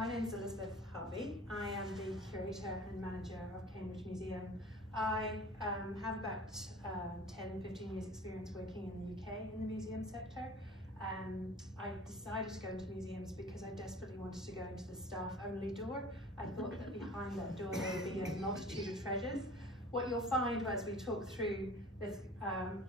my name is Elizabeth Harvey. I am the curator and manager of Cambridge Museum. I have about 10-15 years experience working in the UK in the museum sector. I decided to go into museums because I desperately wanted to go into the staff-only door. I thought that behind that door there would be a multitude of treasures. What you'll find as we talk through this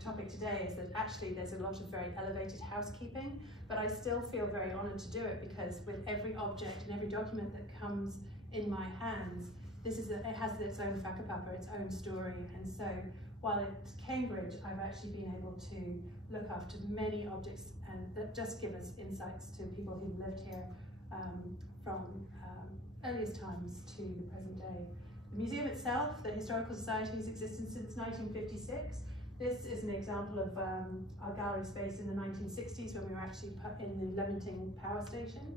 topic today is that actually there's a lot of very elevated housekeeping, but I still feel very honoured to do it because with every object and every document that comes in my hands, it has its own whakapapa, its own story. And so while at Cambridge, I've actually been able to look after many objects and that just give us insights to people who've lived here from earliest times to the present day. The museum itself, the Historical Society, has existed since 1956. This is an example of our gallery space in the 1960s when we were actually put in the Leamington Power Station.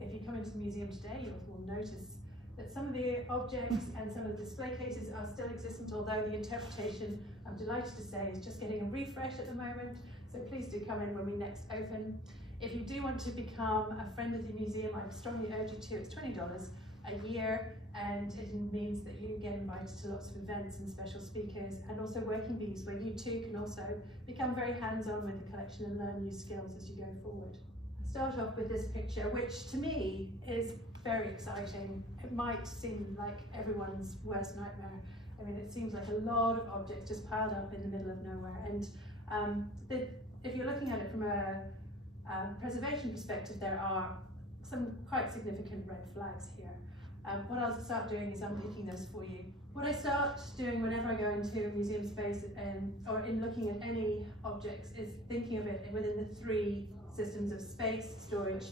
If you come into the museum today, you'll notice that some of the objects and some of the display cases are still existent, although the interpretation, I'm delighted to say, is just getting a refresh at the moment. So please do come in when we next open. If you do want to become a friend of the museum, I strongly urge you to. It's $20 a year, and it means that you get invited to lots of events and special speakers, and also working bees where you too can also become very hands-on with the collection and learn new skills as you go forward. I'll start off with this picture, which to me is very exciting. It might seem like everyone's worst nightmare. I mean, it seems like a lot of objects just piled up in the middle of nowhere, and if you're looking at it from a preservation perspective, there are some quite significant red flags here. What I'll start doing is unpicking those for you. What I start doing whenever I go into a museum space or in looking at any objects is thinking of it within the three systems of space, storage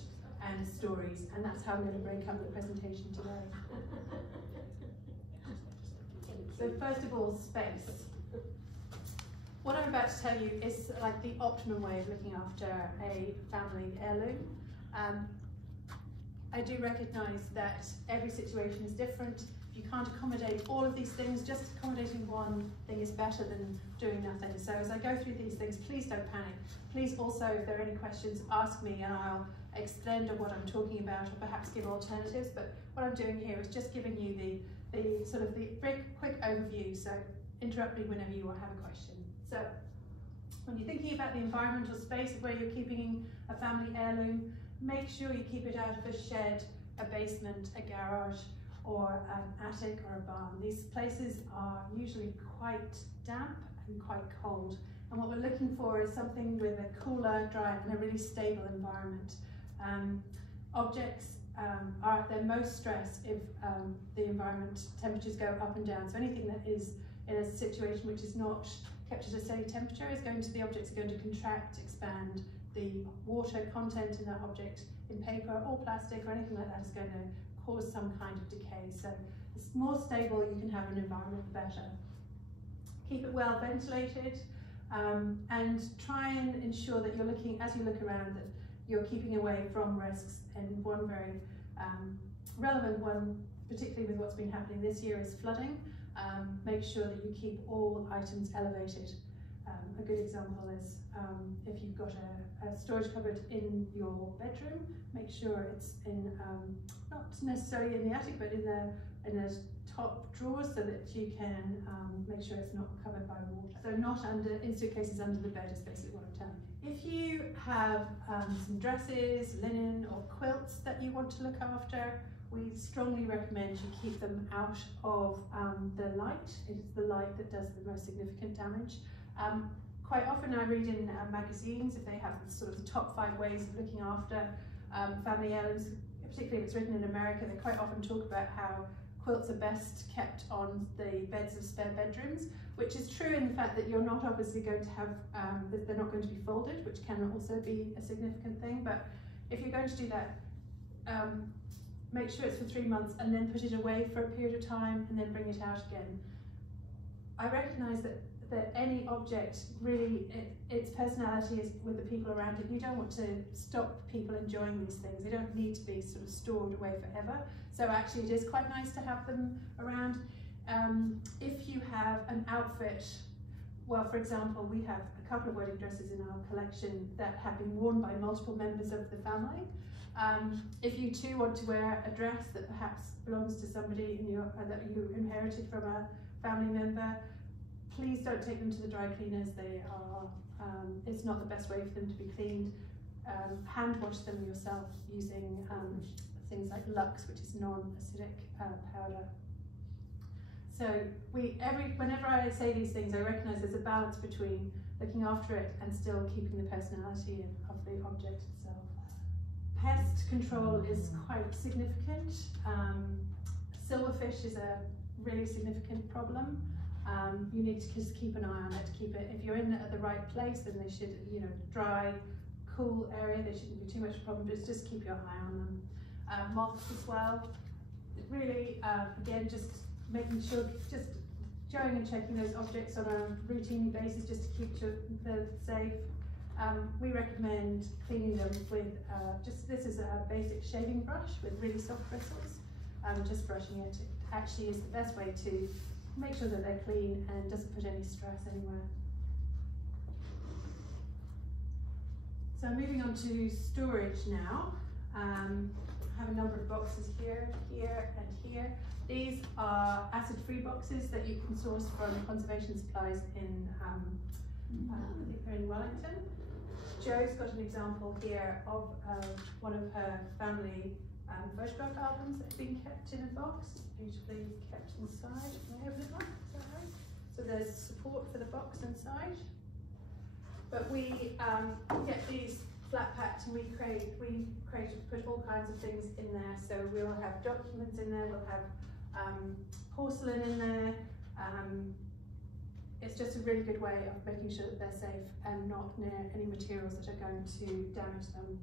and stories, and that's how I'm going to break up the presentation today. So first of all, space. What I'm about to tell you is like the optimum way of looking after a family heirloom. I do recognise that every situation is different. If you can't accommodate all of these things, just accommodating one thing is better than doing nothing. So as I go through these things, please don't panic. Please also, if there are any questions, ask me and I'll extend on what I'm talking about or perhaps give alternatives. But what I'm doing here is just giving you the sort of the quick overview. So interrupt me whenever you have a question. So when you're thinking about the environmental space of where you're keeping a family heirloom, make sure you keep it out of a shed, a basement, a garage, or an attic or a barn. These places are usually quite damp and quite cold. And what we're looking for is something with a cooler, dry, and a really stable environment. Objects are at their most stress if the environment temperatures go up and down. So anything that is in a situation which is not kept at a steady temperature the objects are going to contract, expand. The water content in that object in paper or plastic or anything like that is going to cause some kind of decay. So the more stable you can have an environment, the better. Keep it well ventilated and try and ensure that you're looking, as you look around, that you're keeping away from risks. And one very relevant one, particularly with what's been happening this year, is flooding. Make sure that you keep all items elevated. A good example is if you've got a storage cupboard in your bedroom, make sure it's in, not necessarily in the attic, but in the top drawer so that you can make sure it's not covered by water. So not in suitcases under the bed is basically what I'm telling you. If you have some dresses, linen or quilts that you want to look after, we strongly recommend you keep them out of the light. It is the light that does the most significant damage. Quite often I read in magazines, if they have sort of the top 5 ways of looking after family heirlooms, particularly if it's written in America, they quite often talk about how quilts are best kept on the beds of spare bedrooms, which is true in the fact that you're not obviously going to have, they're not going to be folded, which can also be a significant thing. But if you're going to do that, make sure it's for 3 months and then put it away for a period of time and then bring it out again. I recognise that any object really, its personality is with the people around it. You don't want to stop people enjoying these things. They don't need to be sort of stored away forever. So actually it is quite nice to have them around. If you have an outfit, well, for example, we have a couple of wedding dresses in our collection that have been worn by multiple members of the family. If you too want to wear a dress that perhaps belongs to somebody in your, that you inherited from a family member, please don't take them to the dry cleaners. They are, it's not the best way for them to be cleaned. Hand wash them yourself using things like Lux, which is non-acidic powder. So whenever I say these things, I recognise there's a balance between looking after it and still keeping the personality of the object itself. Pest control is quite significant. Silverfish is a really significant problem. You need to just keep an eye on it, keep it, if you're in at the right place, then they should, you know, dry, cool area, there shouldn't be too much problem, just keep your eye on them. Moths as well. Really, again, just making sure, just going and checking those objects on a routine basis just to keep them safe. We recommend cleaning them with, this is a basic shaving brush with really soft bristles. Just brushing it actually is the best way to make sure that they're clean and doesn't put any stress anywhere. So moving on to storage now. I have a number of boxes here, here and here. These are acid-free boxes that you can source from conservation supplies in, I think they're in Wellington. Jo's got an example here of one of her family photograph albums that have been kept in a box, beautifully kept inside. Can I open it up? Is that right? So there's support for the box inside. But we get these flat packed and we put all kinds of things in there. So we'll have documents in there, we'll have porcelain in there. It's just a really good way of making sure that they're safe and not near any materials that are going to damage them.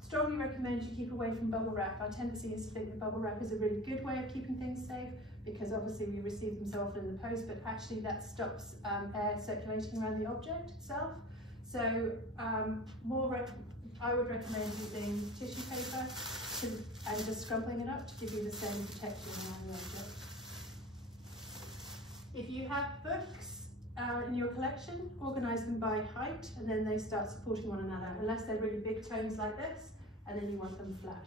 Strongly recommend you keep away from bubble wrap. Our tendency is to think that bubble wrap is a really good way of keeping things safe because obviously we receive them so often in the post, but actually that stops air circulating around the object itself. So I would recommend using tissue paper and just scrumpling it up to give you the same protection around the object. If you have books in your collection, organise them by height and then they start supporting one another, unless they're really big tomes like this, and then you want them flat,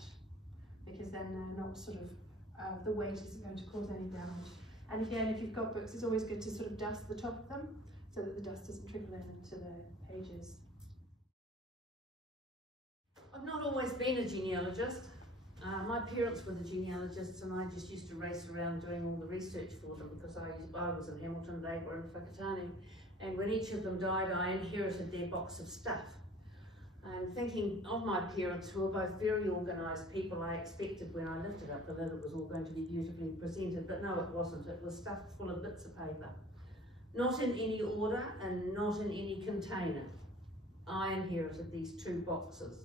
because then they're not sort of, the weight isn't going to cause any damage. And again, if you've got books, it's always good to sort of dust the top of them so that the dust doesn't trickle into the pages. I've not always been a genealogist. My parents were the genealogists and I just used to race around doing all the research for them because I was in Hamilton, they were in Whakatane, and when each of them died I inherited their box of stuff. And thinking of my parents, who were both very organised people, I expected when I lifted up the lid it was all going to be beautifully presented, but no, it wasn't. It was stuffed full of bits of paper. Not in any order and not in any container. I inherited these two boxes.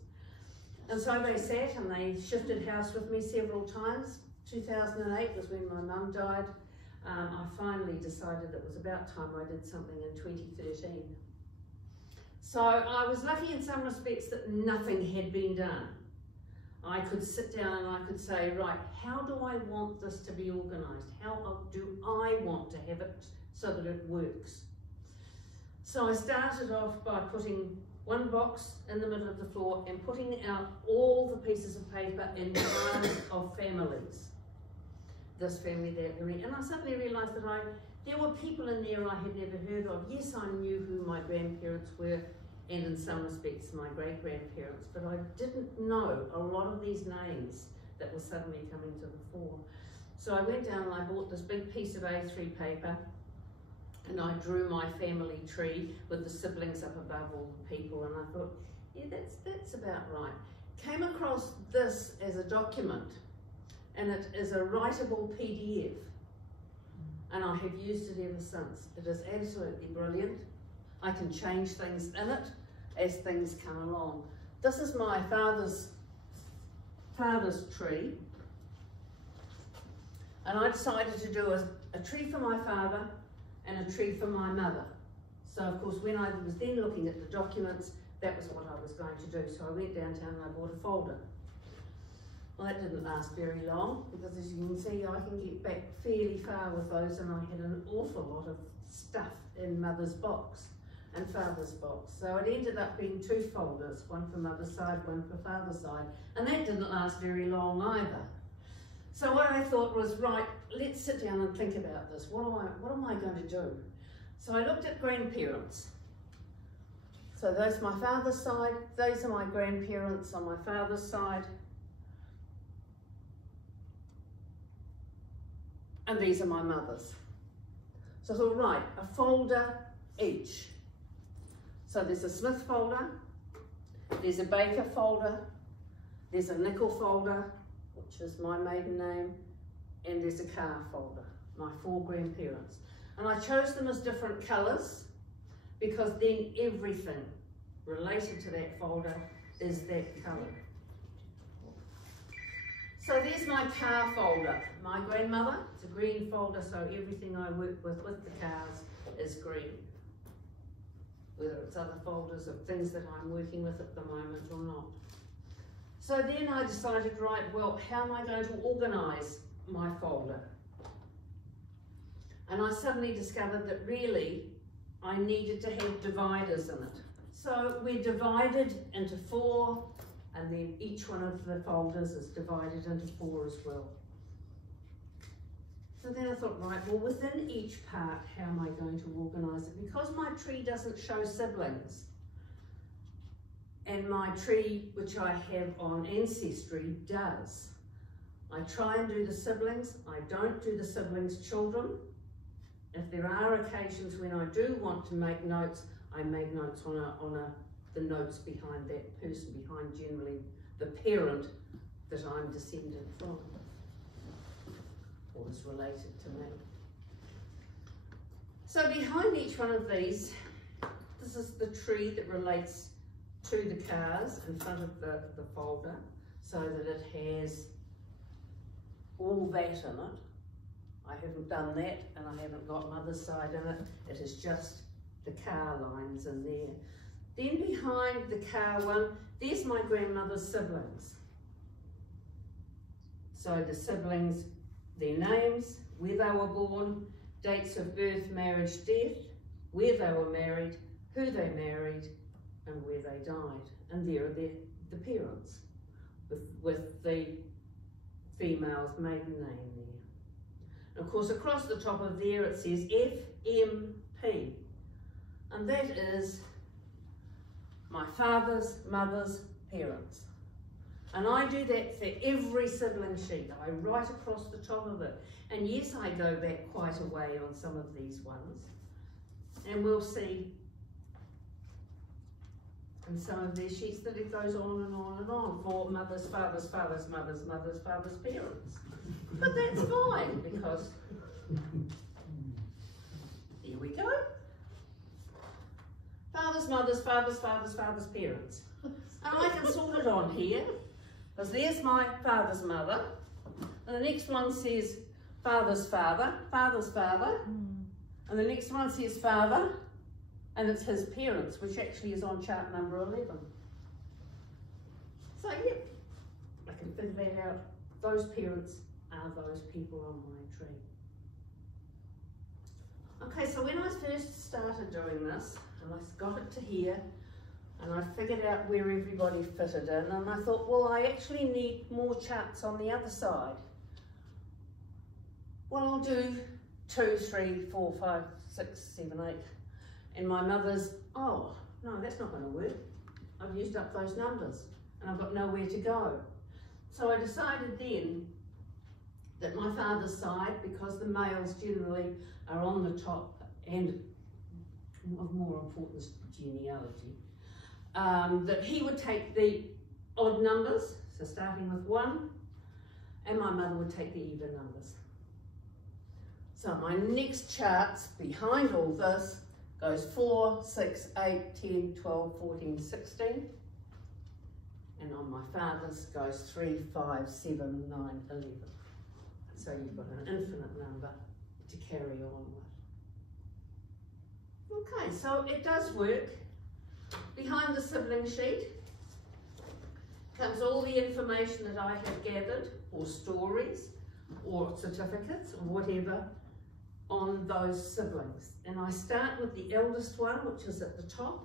And so they sat and they shifted house with me several times. 2008 was when my mum died. I finally decided it was about time I did something in 2013. So I was lucky in some respects that nothing had been done. I could sit down and I could say, right, how do I want this to be organised? How do I want to have it so that it works? So I started off by putting one box in the middle of the floor and putting out all the pieces of paper in lines of families. This family, that family, and I suddenly realised that there were people in there I had never heard of. Yes, I knew who my grandparents were, and in some respects my great-grandparents, but I didn't know a lot of these names that were suddenly coming to the fore. So I went down and I bought this big piece of A3 paper, and I drew my family tree with the siblings up above all the people, and I thought, yeah, that's about right. Came across this as a document, and it is a writable PDF, and I have used it ever since. It is absolutely brilliant. I can change things in it as things come along. This is my father's tree, and I decided to do a tree for my father and a tree for my mother. So of course when I was then looking at the documents, that was what I was going to do. So I went downtown and I bought a folder. Well, that didn't last very long because as you can see I can get back fairly far with those, and I had an awful lot of stuff in Mother's box. and father's box. So it ended up being 2 folders, one for mother's side, one for father's side. And that didn't last very long either. So what I thought was, right, let's sit down and think about this. What am I going to do? So I looked at grandparents. So that's my father's side, those are my grandparents on my father's side. And these are my mother's. So I thought, right, a folder each. So there's a Smith folder, there's a Baker folder, there's a Nickel folder, which is my maiden name, and there's a Carr folder, my 4 grandparents. And I chose them as different colours because then everything related to that folder is that colour. So there's my Carr folder. My grandmother, it's a green folder, so everything I work with the Carrs is green. Whether it's other folders of things that I'm working with at the moment or not. So then I decided, right, well, how am I going to organise my folder? And I suddenly discovered that really I needed to have dividers in it. So we're divided into 4, and then each one of the folders is divided into 4 as well. So then I thought, right, well, within each part, how am I going to organise it? Because my tree doesn't show siblings, and my tree, which I have on Ancestry, does. I try and do the siblings. I don't do the siblings' children. If there are occasions when I do want to make notes, I make notes on the notes behind that person, behind generally the parent that I'm descended from, or is related to me. So behind each one of these, this is the tree that relates to the Carrs in front of the folder, so that it has all that in it. I haven't done that, and I haven't got mother's side in it. It is just the Carr lines in there. Then behind the Carr one, there's my grandmother's siblings. So the siblings, their names, where they were born, dates of birth, marriage, death, where they were married, who they married, and where they died. And there are the parents, with the female's maiden name there. And of course, across the top of there it says FMP, and that is my father's mother's parents. And I do that for every sibling sheet. I write across the top of it. And yes, I go back quite a way on some of these ones. And we'll see in some of their sheets that it goes on and on and on for mothers, fathers, fathers, mothers, mothers, fathers, parents. But that's fine, because here we go. Fathers, mothers, fathers, fathers, fathers, parents. And I can sort it on here, because there's my father's mother, and the next one says father's father, father's father, and the next one says father, and it's his parents, which actually is on chart number 11. So yep, I can figure that out. Those parents are those people on my tree. Okay, so when I first started doing this, and I got it to here, and I figured out where everybody fitted in, and I thought, well, I actually need more charts on the other side. Well, I'll do 2, 3, 4, 5, 6, 7, 8. And my mother's, oh, no, that's not going to work. I've used up those numbers, and I've got nowhere to go. So I decided then that my father's side, because the males generally are on the top, and of more importance, genealogy, that he would take the odd numbers, so starting with 1, and my mother would take the even numbers. So my next charts behind all this goes 4, 6, 8, 10, 12, 14, 16. And on my father's goes 3, 5, 7, 9, 11. So you've got an infinite number to carry on with. Okay, so it does work. Behind the sibling sheet comes all the information that I have gathered, or stories, or certificates, or whatever, on those siblings. And I start with the eldest one, which is at the top,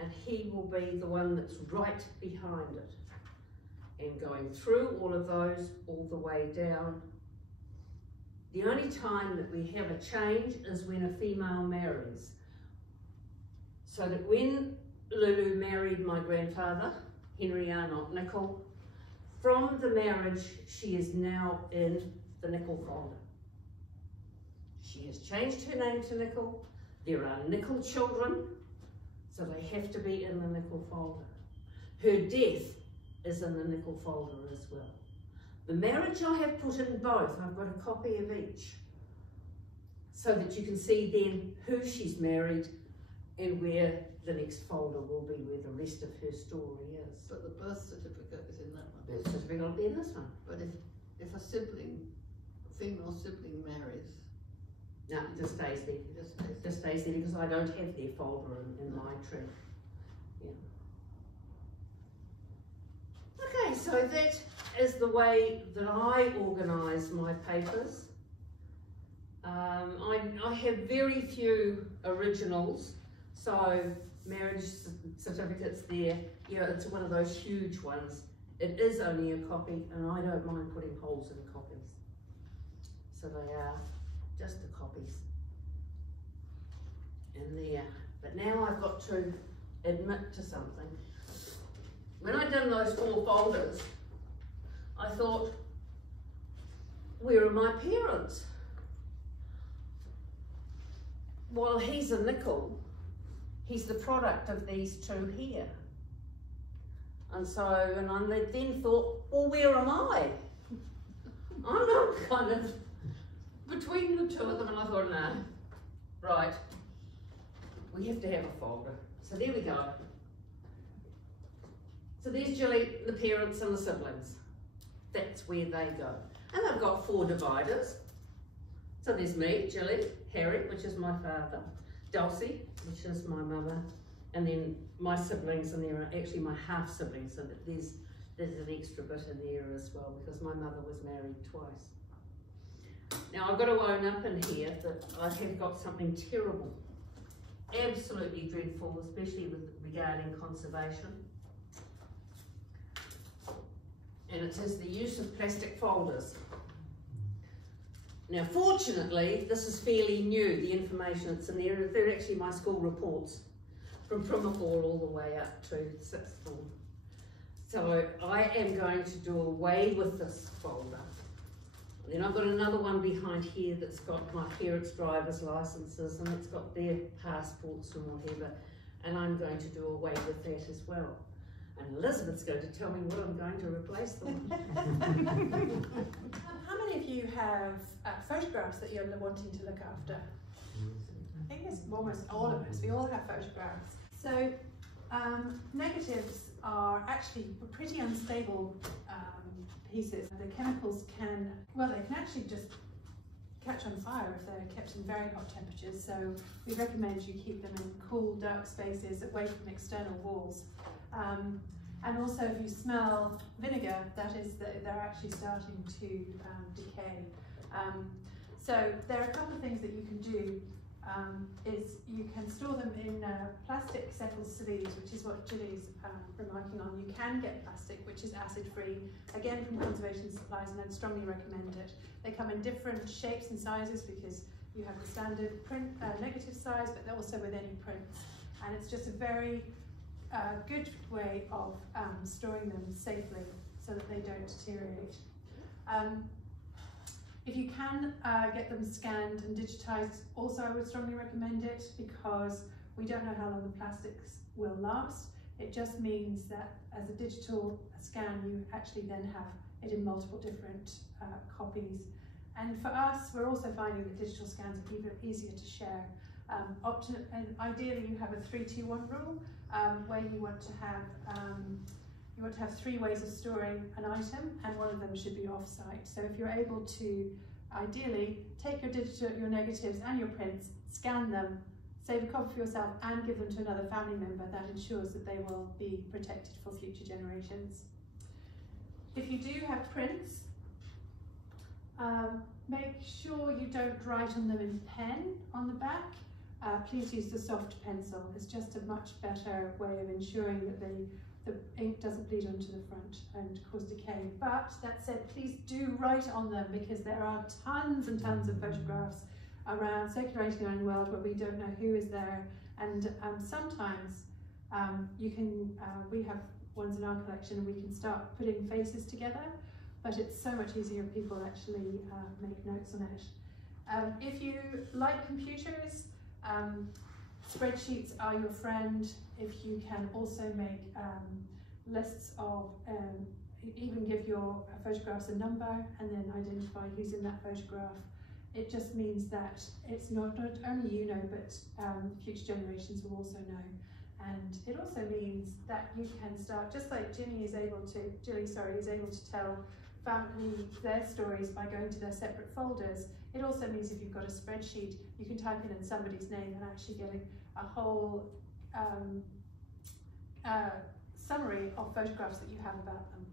and he will be the one that's right behind it. And going through all of those, all the way down. The only time that we have a change is when a female marries. So that when Lulu married my grandfather, Henry Arnott Nicol, from the marriage, she is now in the Nicol folder. She has changed her name to Nicol. There are Nicol children, so they have to be in the Nicol folder. Her death is in the Nicol folder as well. The marriage I have put in both. I've got a copy of each, so that you can see then who she's married and where the next folder will be, where the rest of her story is. But the birth certificate is in that one. Birth certificate will be in this one. But if a sibling, a female sibling marries, No, it just stays there. it just stays It just stays there because I don't have their folder in my tree. Yeah. Okay, so that is the way that I organise my papers. I have very few originals, so marriage certificates there, yeah, it's one of those huge ones. It is only a copy, and I don't mind putting holes in copies. So they are just the copies in there. But now I've got to admit to something. When I'd done those 4 folders, I thought, where are my parents? Well, he's a Nicol. He's the product of these 2 here. And so, and I then thought, well, where am I? I'm not kind of between the 2 of them, and I thought, no, right, we have to have a folder. So there we go. So there's Jilly, the parents and the siblings. That's where they go. And I've got 4 dividers. So there's me, Jilly, Harry, which is my father, Dulcie, which is my mother, and then my siblings, and there are actually my half siblings, so that there's an extra bit in there as well, because my mother was married twice. Now I've got to own up in here that I have got something terrible, absolutely dreadful, especially regarding conservation. And it is the use of plastic folders. Now fortunately, this is fairly new, the information that's in there. They're actually my school reports from Primafore all the way up to 6th form. So I am going to do away with this folder. And then I've got another one behind here that's got my parents' driver's licenses, and it's got their passports and whatever, and I'm going to do away with that as well. And Elizabeth's going to tell me what I'm going to replace them with. How many of you have photographs that you're wanting to look after? I think it's almost all of us. We all have photographs. So negatives are actually pretty unstable pieces. The chemicals can actually just catch on fire if they're kept in very hot temperatures. So we recommend you keep them in cool, dark spaces away from external walls. And also if you smell vinegar, that is that they're actually starting to decay. So there are a couple of things that you can do. Is you can store them in plastic settled sleeves, which is what Gilly's remarking on. You can get plastic, which is acid-free, again from conservation supplies, and I'd strongly recommend it. They come in different shapes and sizes because you have the standard print negative size, but also with any prints. And it's just a very good way of storing them safely so that they don't deteriorate. If you can get them scanned and digitized, also I would strongly recommend it, because we don't know how long the plastics will last. It just means that as a digital scan, you actually then have it in multiple different copies. And for us, we're also finding that digital scans are even easier to share. And ideally, you have a 3-2-1 rule where you want to have 3 ways of storing an item, and one of them should be off-site. So if you're able to, ideally, take your negatives and your prints, scan them, save a copy for yourself, and give them to another family member, that ensures that they will be protected for future generations. If you do have prints, Make sure you don't write on them in pen on the back. Please use the soft pencil. It's just a much better way of ensuring that the ink doesn't bleed onto the front and cause decay. But that said, please do write on them, because there are tons and tons of photographs around, circulating around the world, where we don't know who is there. And sometimes we have ones in our collection and we can start putting faces together, but it's so much easier if people actually make notes on it. If you like computers, spreadsheets are your friend. If you can also make lists of, even give your photographs a number and then identify who's in that photograph. It just means that it's not only you know, but future generations will also know. And it also means that you can start, just like Jilly is able to tell family their stories by going to their separate folders. It also means if you've got a spreadsheet, you can type in somebody's name and actually get a whole summary of photographs that you have about them.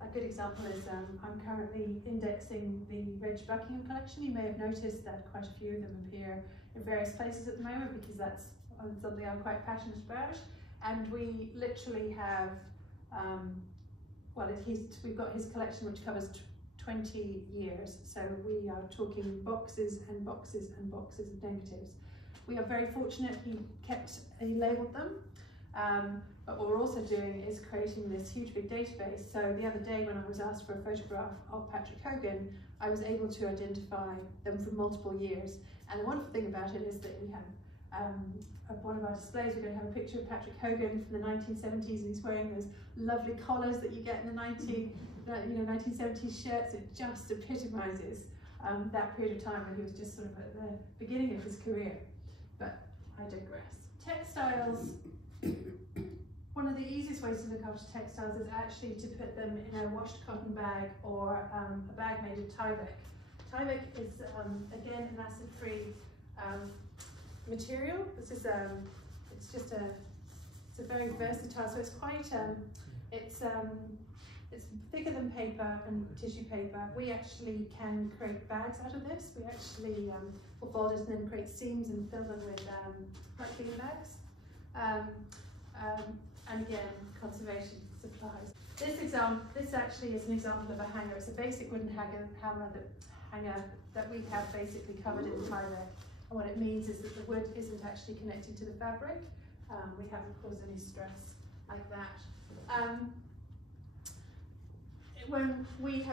A good example is I'm currently indexing the Reg Buckingham collection. You may have noticed that quite a few of them appear in various places at the moment, because that's something I'm quite passionate about. And we literally have, we've got his collection which covers 20 years. So we are talking boxes and boxes and boxes of negatives. We are very fortunate he labelled them. But what we're also doing is creating this huge big database. So the other day when I was asked for a photograph of Patrick Hogan, I was able to identify them from multiple years. And the wonderful thing about it is that we have one of our displays, we're going to have a picture of Patrick Hogan from the 1970s, and he's wearing those lovely collars that you get in the 1970s shirts. It just epitomises that period of time when he was just sort of at the beginning of his career. But I digress. Textiles. One of the easiest ways to look after textiles is actually to put them in a washed cotton bag or a bag made of Tyvek. Tyvek is, again, an acid-free material. This is it's a very versatile. So it's quite it's thicker than paper and tissue paper. We actually can create bags out of this. We actually will fold it and then create seams and fill them with like bean bags. And again, conservation supplies. This actually is an example of a hanger. It's a basic wooden hanger that we have basically covered in Tyvek. And what it means is that the wood isn't actually connected to the fabric. We haven't caused any stress like that. When we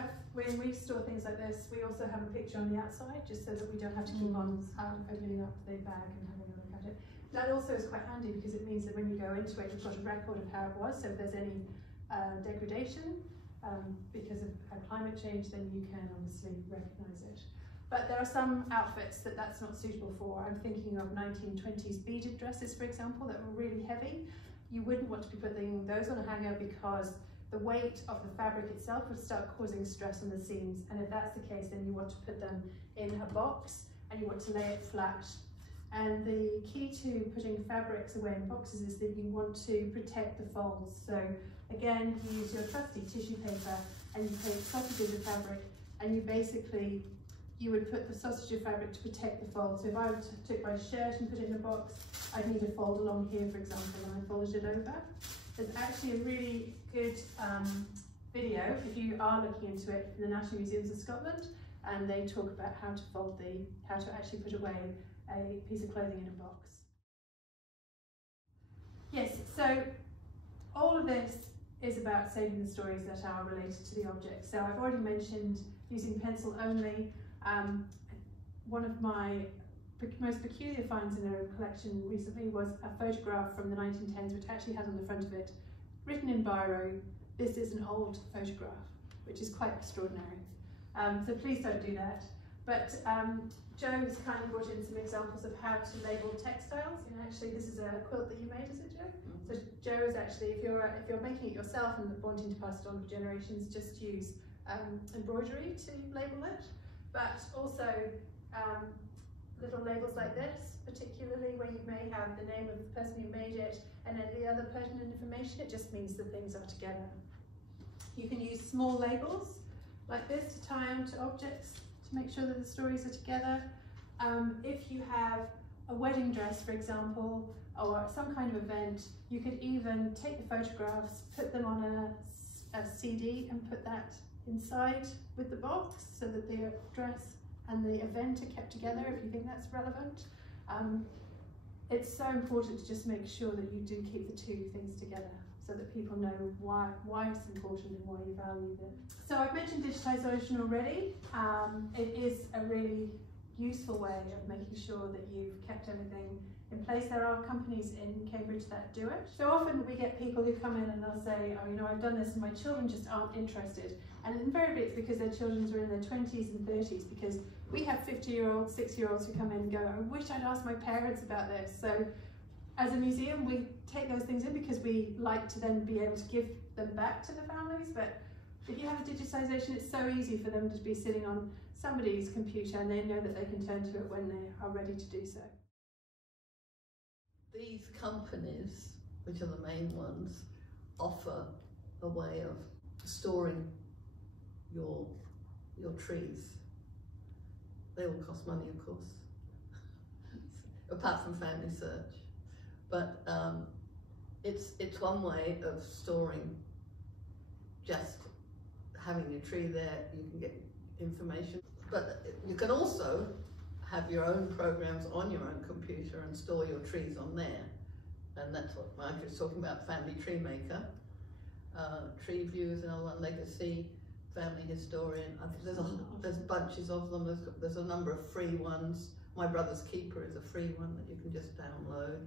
store things like this, we also have a picture on the outside, just so that we don't have to keep on opening up the bag and having a look at it. That also is quite handy, because it means that when you go into it, you've got a record of how it was. So if there's any degradation because of climate change, then you can obviously recognise it. But there are some outfits that's not suitable for. I'm thinking of 1920s beaded dresses, for example, that were really heavy. You wouldn't want to be putting those on a hanger, because the weight of the fabric itself would start causing stress on the seams. And if that's the case, then you want to put them in a box and you want to lay it flat. And the key to putting fabrics away in boxes is that you want to protect the folds. So again, you use your trusty tissue paper and you take sausages of fabric, and you would put the sausage of fabric to protect the folds. So if I took my shirt and put it in a box, I'd need a fold along here, for example, and I folded it over. There's actually a really good video, if you are looking into it, from the National Museums of Scotland, and they talk about how to actually put away a piece of clothing in a box. Yes, so all of this is about saving the stories that are related to the object. So I've already mentioned using pencil only. One of my most peculiar finds in a collection recently was a photograph from the 1910s, which actually had on the front of it, written in biro, "This is an old photograph," which is quite extraordinary. So please don't do that. But Joe has kindly brought in some examples of how to label textiles. And actually, this is a quilt that you made, is it, Joe? Mm-hmm. So Joe is actually, if you're making it yourself and wanting to pass it on for generations, just use embroidery to label it. But also little labels like this, particularly where you may have the name of the person who made it and then the other pertinent information. It just means that things are together. You can use small labels like this to tie onto objects to make sure that the stories are together. If you have a wedding dress, for example, or some kind of event, you could even take the photographs, put them on a CD and put that inside with the box so that the dress and the event are kept together if you think that's relevant. It's so important to just make sure that you do keep the two things together so that people know why it's important and why you value it. So I've mentioned digitisation already. It is a really useful way of making sure that you've kept everything in place. There are companies in Cambridge that do it. So often we get people who come in and they'll say, oh, you know, I've done this and my children just aren't interested. And invariably it's because their children are in their 20s and 30s, because we have 50-year-olds, 60-year-olds who come in and go, I wish I'd asked my parents about this. So as a museum, we take those things in because we like to then be able to give them back to the families. But if you have a digitisation, it's so easy for them to be sitting on somebody's computer and they know that they can turn to it when they are ready to do so. These companies, which are the main ones, offer a way of storing your trees. They all cost money, of course, apart from Family Search. But it's one way of storing, just having your tree there, you can get information. But you can also have your own programs on your own computer and store your trees on there. And that's what Mike was talking about, Family Tree Maker. Tree Views, another one, Legacy, Family Historian. There's bunches of them. There's a number of free ones. My Brother's Keeper is a free one that you can just download.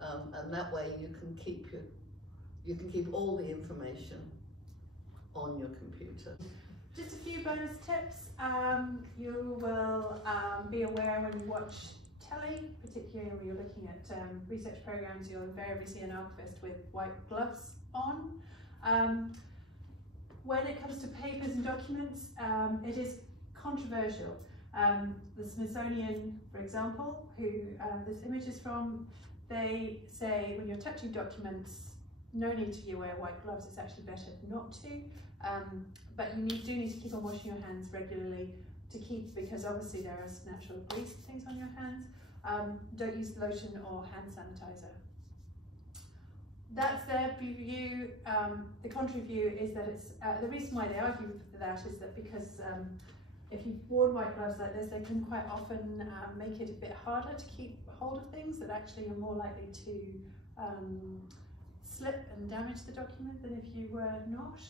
And that way you can keep all the information on your computer. Just a few bonus tips. You will be aware when you watch telly, particularly when you're looking at research programs, you'll invariably see an archivist with white gloves on. When it comes to papers and documents, it is controversial. The Smithsonian, for example, who this image is from, they say when you're touching documents, no need to wear white gloves, it's actually better not to. But you do need to keep on washing your hands regularly because obviously there is natural grease and things on your hands. Don't use lotion or hand sanitizer. That's their view. The contrary view is that it's, the reason why they argue for that is that because if you've worn white gloves like this, they can quite often make it a bit harder to keep hold of things, that actually you're more likely to slip and damage the document than if you were not.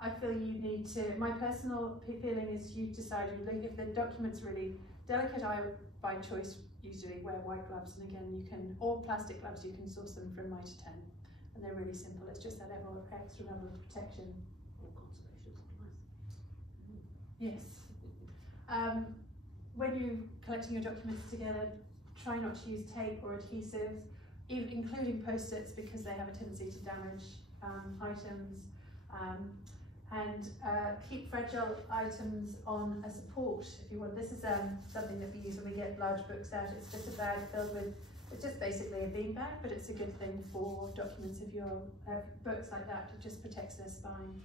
I feel you need to, my personal feeling is you decide, if the document's really delicate, I would by choice usually wear white gloves, and again you can, or plastic gloves, you can source them from Mitre 10, and they're really simple, it's just that extra level of protection. Or conservation supplies. Yes. When you're collecting your documents together, try not to use tape or adhesive, even including post-its, because they have a tendency to damage items. And keep fragile items on a support if you want. This is something that we use when we get large books out. It's just a bag filled with, it's just basically a bean bag, but it's a good thing for documents if you're books like that. It just protects their spine.